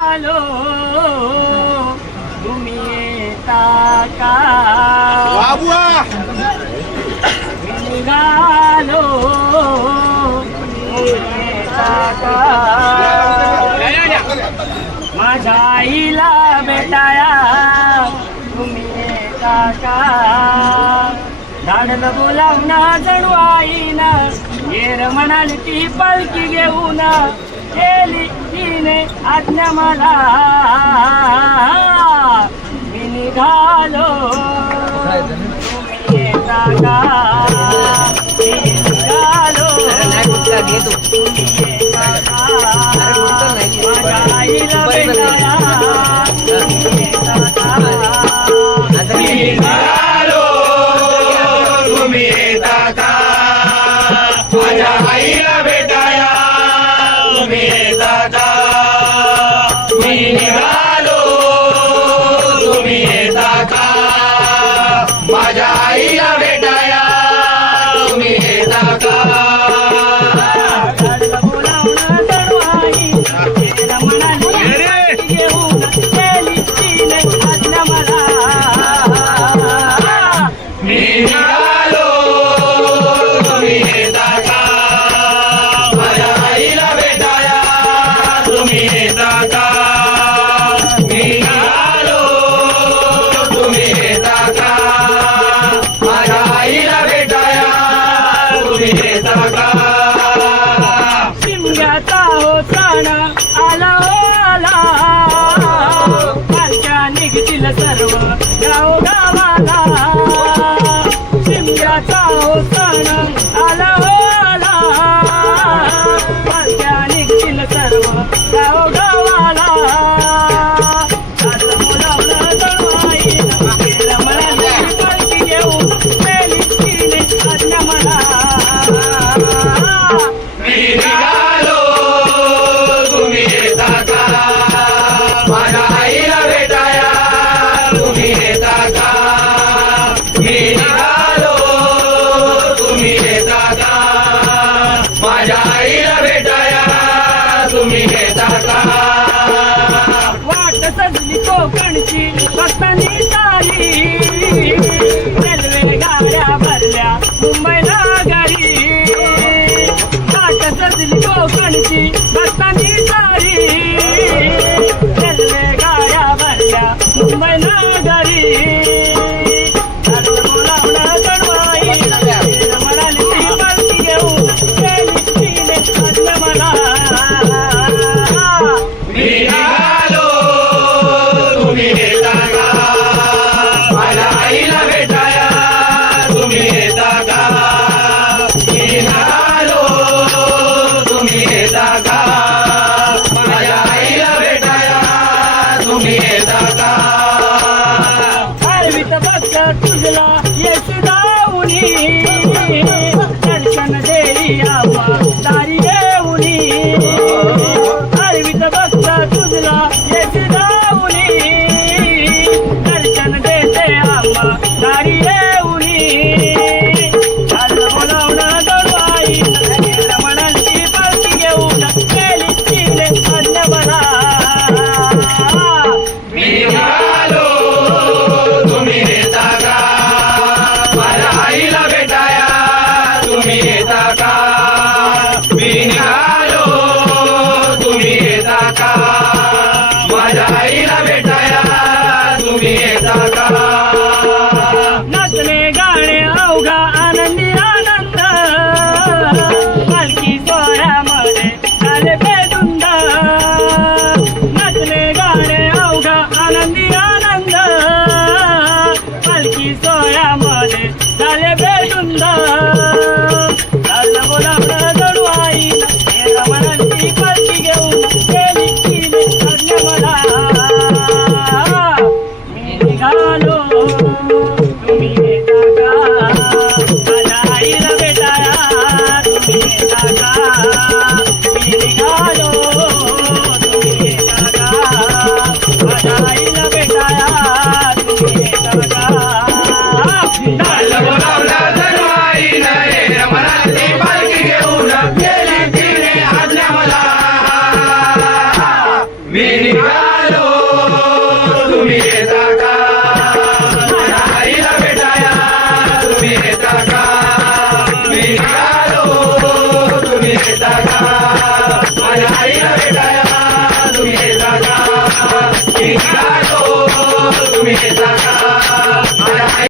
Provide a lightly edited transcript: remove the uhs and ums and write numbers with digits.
आलो तुम्ही येता का निघालो तुम्ही येता का माझ्या आईला भेटाया तुम्ही येता का झाडलं बोलावना जणू आईना येर म्हणाली ती पालखी घेऊन केली तिने आज्ञा मला मी निघालो तुम्ही येता का मी निघालो तुम्ही येता का माझ्या आईला भेटाया तुम्ही येता का मी निघालो तुम्ही येता का माझ्या आईला भेटाया तुम्ही येता का मी निघालो तुम्ही येता का माझ्या आईला भेटाया तुम्ही येता का शिमग्याचा होताना आला हो आला कालच्या निघतील सर्व गाव गावाला शिमग्याचा होताना आला हो आला कालच्या निघतील सर्व गाव गावाला मुलावलं जणवाईला केलं मला पालखी घेऊन पेली तिने आज्ञा मला मी निघालो तुम्ही येता का माझ्या आईला भेटाया तुम्ही येता का मी निघालो तुम्ही येता का माझ्या आईला भेटाया तुम्ही येता का वाट सजली कोकणची भक्तांनी चाली रेल्वे गाड्या भरल्या मुंबईला गाडी वाट सजली कोकणची भक्तांनी चाली रेल्वे गाड्या भरल्या मुंबईला गाडी बोलावलं जणवाईला म्हणाली ती पालखी घेऊन गेली तिने आज्ञा मला मी निघालो तुम्ही येता का निघालो तुम्ही येता का माझ्या आईला भेटाया तुम्ही येता का निघालो तुम्ही येता का माझ्या आईला भेटाया तुम्ही येता का